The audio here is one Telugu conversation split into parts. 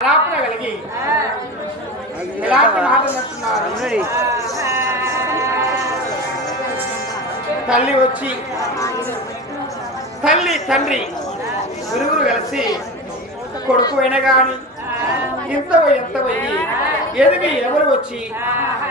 కలిగి ఎలాంటి తల్లి వచ్చి తల్లి తండ్రి ఇరువురు కలిసి కొడుకు అయినా గాని ఇంత ఎంత పోయి ఎదిగి ఎవరు వచ్చి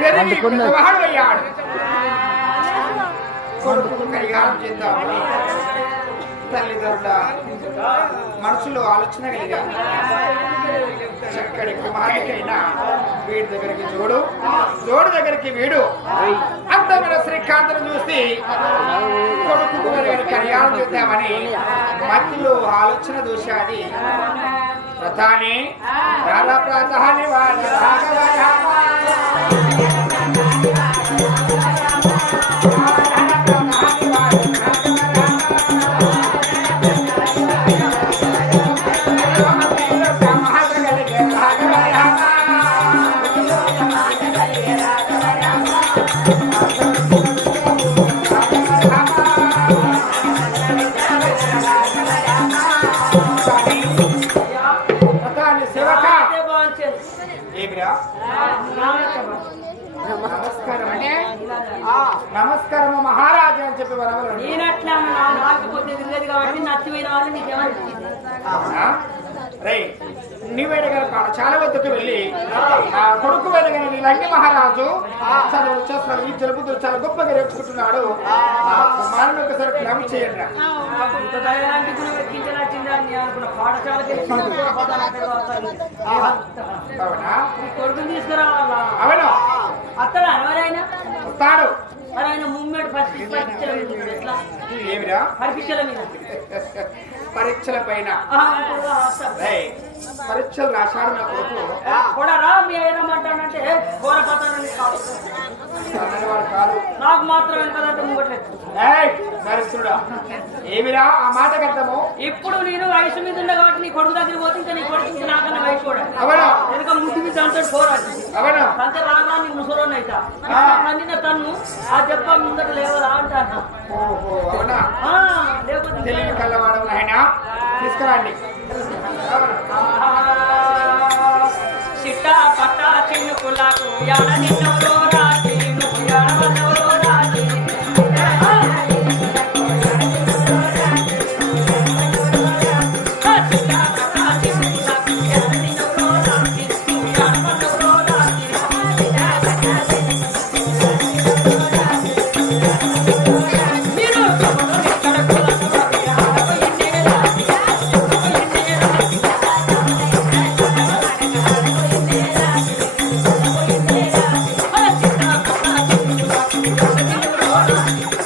పెరిగి పెద్దవాడు అయ్యాడు కొడుకు కైగారం చేద్దామని తల్లిదండ్రుల మనసులో ఆలోచన కలిగా చక్కటి కుమారుడికైనా వీడి దగ్గరికి చూడు. జోడు దగ్గరికి వీడు. అందమైన శ్రీకాంతను చూసి కొడుకు కళ్యాణం చేద్దామని మధ్యలో ఆలోచన దూశాది ప్రధాని రాధా ప్రధాని వాడ ఏమిరా నమస్కారం. అంటే ఆ, నమస్కారము మహారాజా అని చెప్పి వరవరు నేనట్లా నీవేడ గారి పాఠశాల వద్దకు వెళ్ళి నా కొడుకు వెనగని నీ లంకి మహారాజు చదువు చేస్తున్నాడు ఈ జలుబుతులు చాలా గొప్పగా నేర్చుకుంటున్నాడు. కుమారుని ఒకసారి క్రమం చేయండి అవునా. కొడుకుని తీసుకురావాలా? అవును. అత్తడా ఎవరైనా? వస్తాడు. మరి ఆయన ముమ్మేడు పరీక్షల మీద పరీక్షల మీద. పరీక్షల పైన. పరీక్షలు రాశాడు నా కొడుకు? కూడా రా మీ ఘోర పతానని కాదు. నాకు మాత్రం వెనకదంటే ఏమిరా ఆ మాటకు అర్థము ఇప్పుడు నేను వయసు మీద ఉన్నా కాబట్టి నీ కొడుకు దగ్గర పోతే ఇంకా నీ కొడుకు ఇంకా నాకన్నా వయసు కూడా. అవునా? వెనక ముట్టి మీద అంటాడు పోరాడు. అవునా? అంతే రాగా నీ ముసలోని అయితా. ఆ. నన్నిన తన్ను ఆ దెబ్బ ముందట లేవదా అంటాను? ఓహో అవునా? ఆ, లేకపోతే ఇంకా- తెలివి కల్లవాడు ఆయన తీసుకురండి. చిట్టా పట్టా చిన్నుకులకు యాడ నిన్నవరో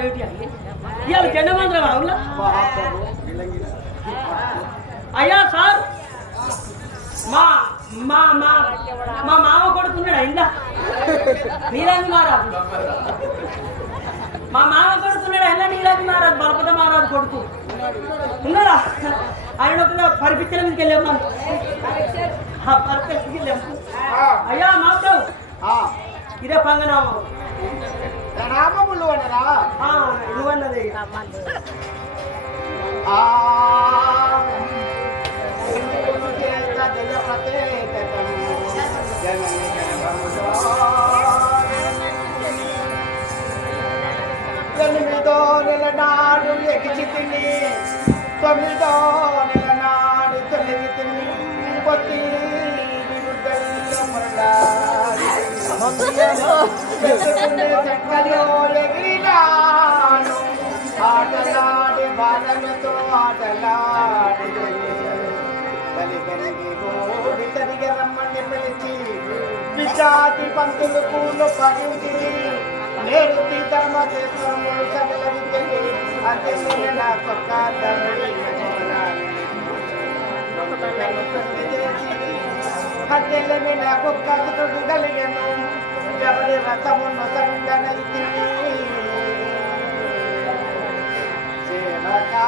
ఏంటి అవి ఇవాళ జెండ మంత్రం అవులా అయ్యా సార్ మా మా మా మా మామ కొడుకున్నాడు ఇందా? నీలాంగి మారాదు మా మామ కొడుకున్నాడు అయినా నీలాంగి మారాదు బలపద మారాదు కొడుకు. ఉన్నాడా? ఆయన ఒక పరిపించడం మీదకి వెళ్ళాము పరిపించకి వెళ్ళాము ఆ, అయ్యా మాధవ్ ఇదే పంగనామం. ప్రణామములు అనరా? ఆ, నువ్వన్నది ఆ ఎనిమిదో నెల నాడు ఎగిచి తిని తొమ్మిదో నెల విజాతి పంతులు పూలు పగించి నేను ధర్మ చేస్తున్నాము సకల విద్యలు అంటే నా ಕಡ್ಡೆಯಲ್ಲಿ ನಾಲ್ಕು ದುಡಿಗಳಿಗೆನು ಜವಳಿ ರಥವನ್ನು ತಂದನೈತೀನಿ ಸೇನಕಾ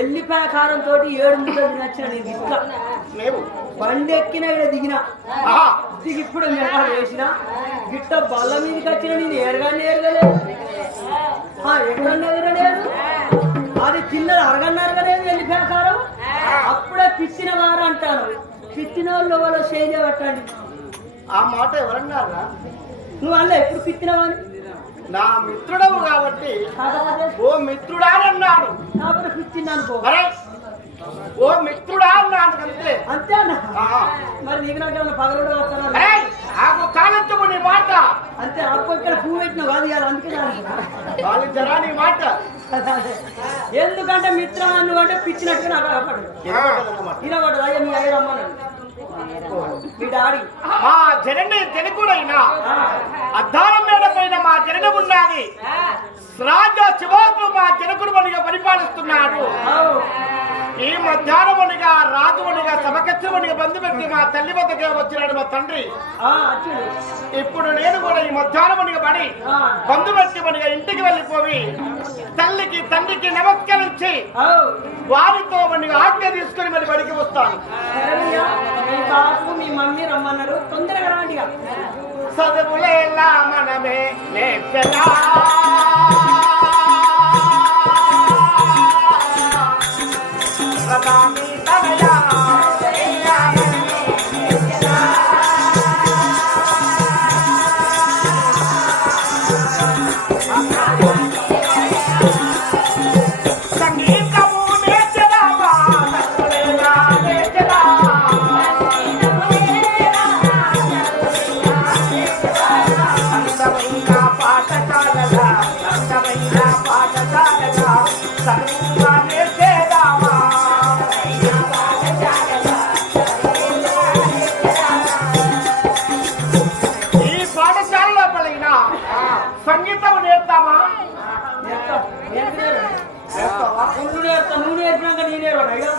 ఎల్లిపాయ తోటి ఏడు ముద్దలు తినొచ్చిన నేను ఇట్లా లేవు బండి ఎక్కిన ఇక్కడ దిగిన దిగి ఇప్పుడు మెగా వేసిన. గిట్ట బల్ల మీదకి వచ్చిన నేను ఏరగానే ఏరగలేదు ఆ, ఎక్కడన్నా ఎరగలేదు అది తిన్నది అరగన్నారగలేదు ఎల్లిపాయ కారం అప్పుడే పిచ్చిన వారు అంటాను పిచ్చిన వాళ్ళు వాళ్ళు పట్టండి. ఆ మాట ఎవరన్నారా నువ్వు అల్ల ఎప్పుడు పిచ్చినవాని నా మిత్రుడవు కాబట్టి ఓ మిత్రుడా అని అన్నాడు ఓ మిత్రుడా అన్నాడు అంతే. అంతే అన్న? ఆ, మరి నీకు నాకు ఏమైనా పగలడు ఆకు కాలంతో నీ మాట. అంతే అప్పు ఇక్కడ పువ్వు పెట్టినావు కాదు ఇవాళ అందుకే నాకు. వాళ్ళు జరా నీ మాట ఎందుకంటే మిత్రం నువ్వు అంటే పిచ్చినట్టుగా నాకు అయ్యా మీ అయ్య రమ్మన్నాడు. మీ డాడీ. మా జనని జనకుడైనా అద్దానం మేడ పైన మా జనని ఉన్నది రాజా శివాకు మా జనకుడు మనిగా పరిపాలిస్తున్నాడు. ఈ మధ్యాహ్నమునిగా రాజువనిగా సమకచ్చమునిగా బంధు పెట్టి మా తల్లి వద్దకే వచ్చినాడు మా తండ్రి. ఇప్పుడు నేను కూడా ఈ మధ్యాహ్నమునిగా పడి. బంధు పెట్టి మనిగా ఇంటికి వెళ్ళిపోయి తల్లికి తండ్రికి నమస్కరించి. వారితో మనిగా ఆజ్ఞ తీసుకుని మరి బడికి వస్తాను. సరేనయ్యా, మీ బాబు మీ మమ్మీ రమ్మన్నారు. తొందరగా రాండిగా చదువులేలా మనమే నేర్చలా. అందమైన పాఠశాలల అందమైన పాఠశాలల సర్వంగా నేర్చేదామా ఈ పాఠశాలలో పలిగిన సంగీతం నేర్తామా నేర్తావా నువ్వు నేర్పినాక నేనే అయ్యా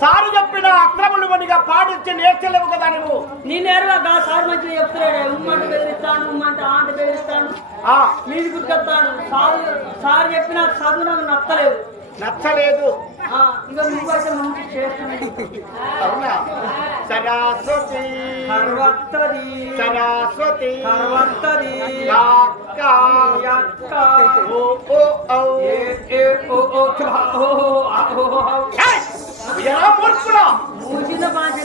సారు చెప్పిన అక్రములు మనిగా పాడించి నేర్చలేవు కదా నువ్వు. నేను నేర్వా సార్ మంచిగా చెప్తున్నాడు. ఉమ్మంట బెదిరిస్తాడు ఉమ్మంట ఆంట బెదిరిస్తాడు. ఆ, మీది గుర్తొస్తాడు. సార్ సార్ చెప్పిన చదువు నాకు నచ్చలేదు. నచ్చలేదు. ఆ, ఇక నువ్వైతే మంచి చేస్తున్నాడు అవునా? సరస్వతి కర్వత్తది సరస్వతి కర్వత్తది యాక్క. యక్క. ఓ ఓ ఔ. ఏ ఏ ఓ ఓ ఛ, ఓ ఓ, ఆ, ఓ ఓ, ఆ. ఏయ్! ఎరా మూర్ఖుడా మూసిన భాష